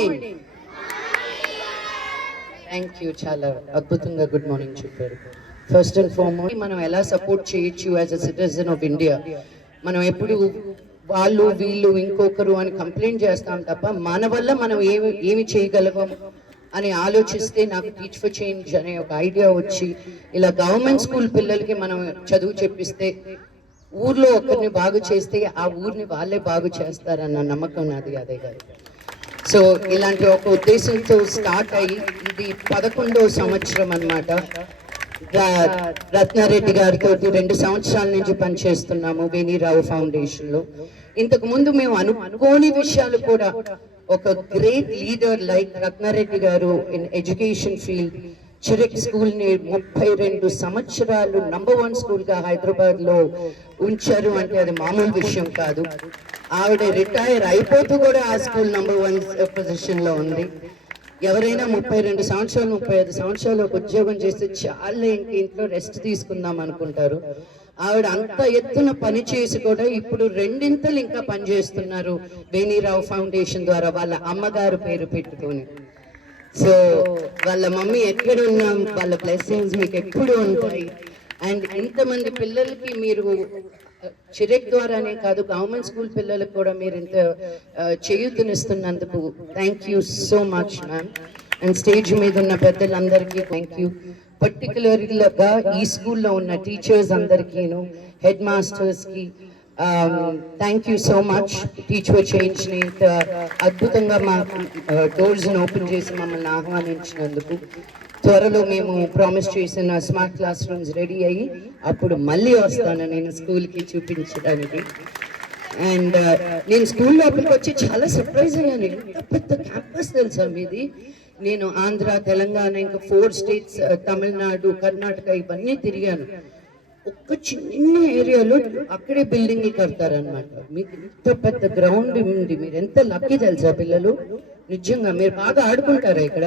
Morning. Thank you, చాలా అద్భుతంగా good morning చెప్పారు. ఫస్ట్ అండ్ ఫార్మోస్ట్ మనం ఎలా సపోర్ట్ చేయొచ్చు as a citizen of India. మనం ఎప్పుడు వాళ్ళు వీళ్ళు ఇంకొకరు అని కంప్లైంట్ చేస్తాం తప్ప మన వల్ల మనం ఏమి చేయగలగం అని ఆలోచిస్తే నాకు టీచ్ ఫర్ చేంజ్ అనే ఒక ఐడియా వచ్చి ఇలా గవర్నమెంట్ స్కూల్ పిల్లలకి మనం చదువు చెప్పిస్తే ఊర్లో ఒకరిని బాగు చేస్తే ఆ ఊరిని వాళ్ళే బాగు చేస్తారన్న నమ్మకం నాది అదే గారు. సో ఇలాంటి ఒక ఉద్దేశంతో స్టార్ట్ అయ్యి ఇది 11వ సంవత్సరం అన్నమాట. రత్నారెడ్డి గారితో 2 సంవత్సరాల నుంచి పనిచేస్తున్నాము వేణీరావు ఫౌండేషన్ లో. ఇంతకు ముందు మేము అనుకోని విషయాలు కూడా ఒక గ్రేట్ లీడర్ లైక్ రత్నారెడ్డి గారు ఇన్ ఎడ్యుకేషన్ ఫీల్డ్ చిరెక్ స్కూల్ ని 32 సంవత్సరాలు నంబర్ 1 స్కూల్ గా హైదరాబాద్ లో ఉంచారు అంటే అది మామూలు విషయం కాదు. ఆవిడ రిటైర్ అయిపోతూ కూడా ఆ స్కూల్ నంబర్ 1 పొజిషన్ లో ఉంది. ఎవరైనా 32 సంవత్సరాలు 35 సంవత్సరాలు ఒక ఉద్యోగం చేస్తే చాలా ఇంట్లో రెస్ట్ తీసుకుందాం అనుకుంటారు. ఆవిడ అంత ఎత్తున పని చేసి కూడా ఇప్పుడు 2 ఇంకా పనిచేస్తున్నారు వేణీరావు ఫౌండేషన్ ద్వారా వాళ్ళ అమ్మగారు పేరు పెట్టుకొని. సో వాళ్ళ మమ్మీ ఎక్కడున్నా వాళ్ళ బ్లెస్సింగ్స్ మీకు ఎప్పుడు ఉంటాయి. అండ్ ఇంతమంది పిల్లలకి మీరు చిరెక్ ద్వారానే కాదు గవర్నమెంట్ స్కూల్ పిల్లలకు కూడా మీరు ఇంత చేయూతనిస్తున్నందుకు thank you so much ma'am. And stage మీద ఉన్న పెద్దలందరికీ థ్యాంక్ యూ. పర్టికులర్గా ఈ స్కూల్లో ఉన్న టీచర్స్ అందరికీను, హెడ్ మాస్టర్స్కి thank you so much. Teach for చేంజ్ని ఇంత అద్భుతంగా మా డోర్స్ని ఓపెన్ చేసి మమ్మల్ని ఆహ్వానించినందుకు. త్వరలో మేము ప్రామిస్ చేసిన స్మార్ట్ క్లాస్ రూమ్స్ రెడీ అయ్యి అప్పుడు మళ్ళీ వస్తాను నేను స్కూల్కి చూపించడానికి. అండ్ నేను స్కూల్ లోపలికి వచ్చి చాలా సర్ప్రైజ్ అయ్యాను. ఎంత పెద్ద క్యాంపస్ తెలుసా మీది. నేను ఆంధ్ర, తెలంగాణ, ఇంకా 4 స్టేట్స్, తమిళనాడు, కర్ణాటక ఇవన్నీ తిరిగాను. ఒక్క చిన్న ఏరియాలో అక్కడే బిల్డింగ్లు కడతారనమాట. మీకు ఇంత పెద్ద గ్రౌండ్ ఉంది. మీరు ఎంత లక్కీ తెలుసా పిల్లలు. నిజంగా మీరు బాగా ఆడుకుంటారా ఇక్కడ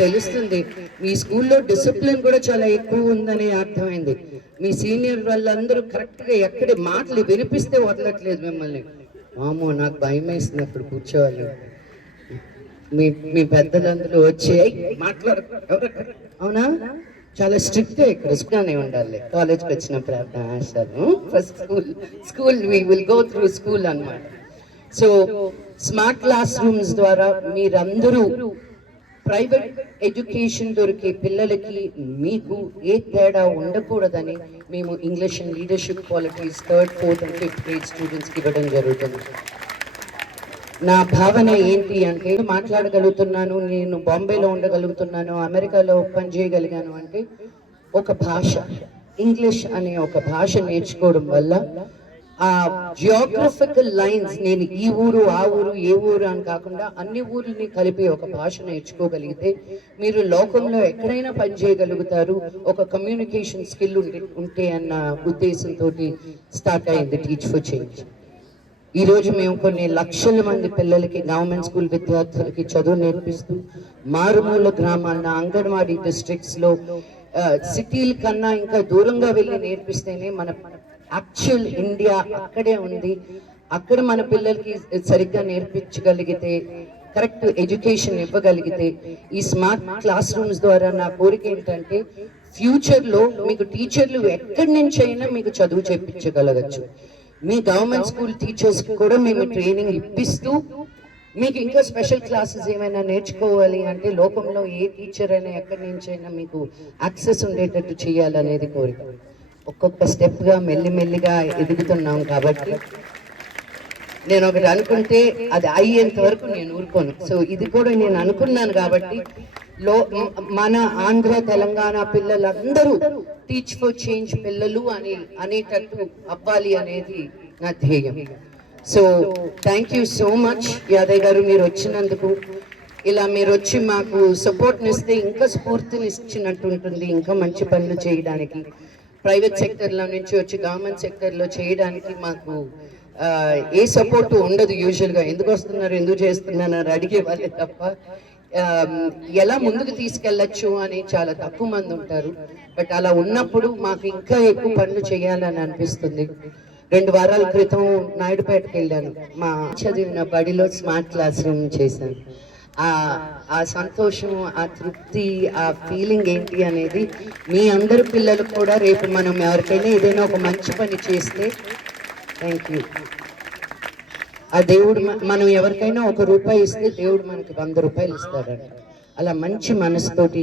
తెలుస్తుంది. మీ స్కూల్లో డిసిప్లిన్ కూడా చాలా ఎక్కువ ఉందని అర్థమైంది. మీ సీనియర్ వాళ్ళందరూ కరెక్ట్గా ఎక్కడే మాటలు వినిపిస్తే వదలట్లేదు మిమ్మల్ని. మామో నాకు భయం వేస్తుంది అక్కడ కూర్చోవాలి. మీ పెద్దలందరూ వచ్చి మాట్లాడు అవునా, చాలా స్ట్రిక్ట్ గా ఇక్కడ ఉండాలి. కాలేజ్కి వచ్చినప్పుడు అర్థం చేస్తాను. First school we will go through school అన్నమాట. సో స్మార్ట్ క్లాస్ రూమ్స్ ద్వారా మీరందరూ ప్రైవేట్ ఎడ్యుకేషన్ దొరికే పిల్లలకి మీకు ఏ తేడా ఉండకూడదని మేము English and leadership qualities 3rd, 4th and 5th grade స్టూడెంట్స్కి ఇవ్వడం జరుగుతుంది. నా భావన ఏంటి అంటే మాట్లాడగలుగుతున్నాను, నేను బాంబేలో ఉండగలుగుతున్నాను, అమెరికాలో పనిచేయగలిగాను అంటే ఒక భాష, ఇంగ్లీష్ అనే ఒక భాష నేర్చుకోవడం వల్ల ఆ జియోగ్రఫికల్ లైన్స్, నేను ఈ ఊరు ఆ ఊరు ఏ ఊరు అని కాకుండా అన్ని ఊర్లని కలిపి ఒక భాష నేర్చుకోగలిగితే మీరు లోకంలో ఎక్కడైనా పనిచేయగలుగుతారు. ఒక కమ్యూనికేషన్ స్కిల్ ఉంటే అన్న ఉద్దేశంతో స్టార్ట్ అయింది టీచ్ ఫర్ చేంజ్. ఈరోజు మేము కొన్ని లక్షల మంది పిల్లలకి, గవర్నమెంట్ స్కూల్ విద్యార్థులకి చదువు నేర్పిస్తూ మారుమూల గ్రామాల అంగన్వాడీ డిస్ట్రిక్ట్స్లో సిటీల కన్నా ఇంకా దూరంగా వెళ్ళి నేర్పిస్తేనే మన యాక్చువల్ ఇండియా అక్కడే ఉంది. అక్కడ మన పిల్లలకి సరిగ్గా నేర్పించగలిగితే, కరెక్ట్ ఎడ్యుకేషన్ ఇవ్వగలిగితే, ఈ స్మార్ట్ క్లాస్ రూమ్స్ ద్వారా నా కోరిక ఏంటంటే ఫ్యూచర్లో మీకు టీచర్లు ఎక్కడి నుంచి అయినా మీకు చదువు చెప్పించగలగచ్చు. మీ గవర్నమెంట్ స్కూల్ టీచర్స్ కూడా మేము ట్రైనింగ్ ఇప్పిస్తూ మీకు ఇంకా స్పెషల్ క్లాసెస్ ఏమైనా నేర్చుకోవాలి అంటే లోకంలో ఏ టీచర్ అయినా ఎక్కడి నుంచి అయినా మీకు యాక్సెస్ ఉండేటట్టు చేయాలనేది కోరిక. ఒక్కొక్క స్టెప్గా మెల్లిమెల్లిగా ఎదుగుతున్నాం కాబట్టి నేను ఒకటి అనుకుంటే అది అయ్యేంత వరకు నేను ఊరుకోను. సో ఇది కూడా నేను అనుకున్నాను కాబట్టి మన ఆంధ్ర, తెలంగాణ పిల్లలందరూ టీచ్ ఫర్ చేంజ్ పిల్లలు అనేటట్టు అవ్వాలి అనేది నా ధ్యేయం. So thank you so much Yadaiah garu, మీరు వచ్చినందుకు. ఇలా మీరు వచ్చి మాకు సపోర్ట్నిస్తే ఇంకా స్ఫూర్తినిచ్చినట్టు ఉంటుంది ఇంకా మంచి పనులు చేయడానికి. ప్రైవేట్ సెక్టర్లో నుంచి వచ్చి గవర్నమెంట్ సెక్టర్లో చేయడానికి మాకు ఏ సపోర్టు ఉండదు యూజువల్గా. ఎందుకు వస్తున్నారు, ఎందుకు చేస్తున్నారు అడిగే వాళ్ళే తప్ప ఎలా ముందుకు తీసుకెళ్ళచ్చు అని చాలా తక్కువ మంది ఉంటారు. బట్ అలా ఉన్నప్పుడు మాకు ఇంకా ఎక్కువ పనులు చేయాలని అనిపిస్తుంది. 2 వారాల క్రితం నాయుడుపేటకి వెళ్ళాను. మా చదివిన బడిలో స్మార్ట్ క్లాస్ రూమ్ చేశాను. ఆ సంతోషం, ఆ తృప్తి, ఆ ఫీలింగ్ ఏంటి అనేది మీ అందరి పిల్లలకు కూడా రేపు మనం ఎవరికైనా ఏదైనా ఒక మంచి పని చేస్తే, థ్యాంక్ యూ, ఆ దేవుడు మనం ఎవరికైనా 1 రూపాయి ఇస్తే దేవుడు మనకి 100 రూపాయలు ఇస్తాడంట. అలా మంచి మనసుతోటి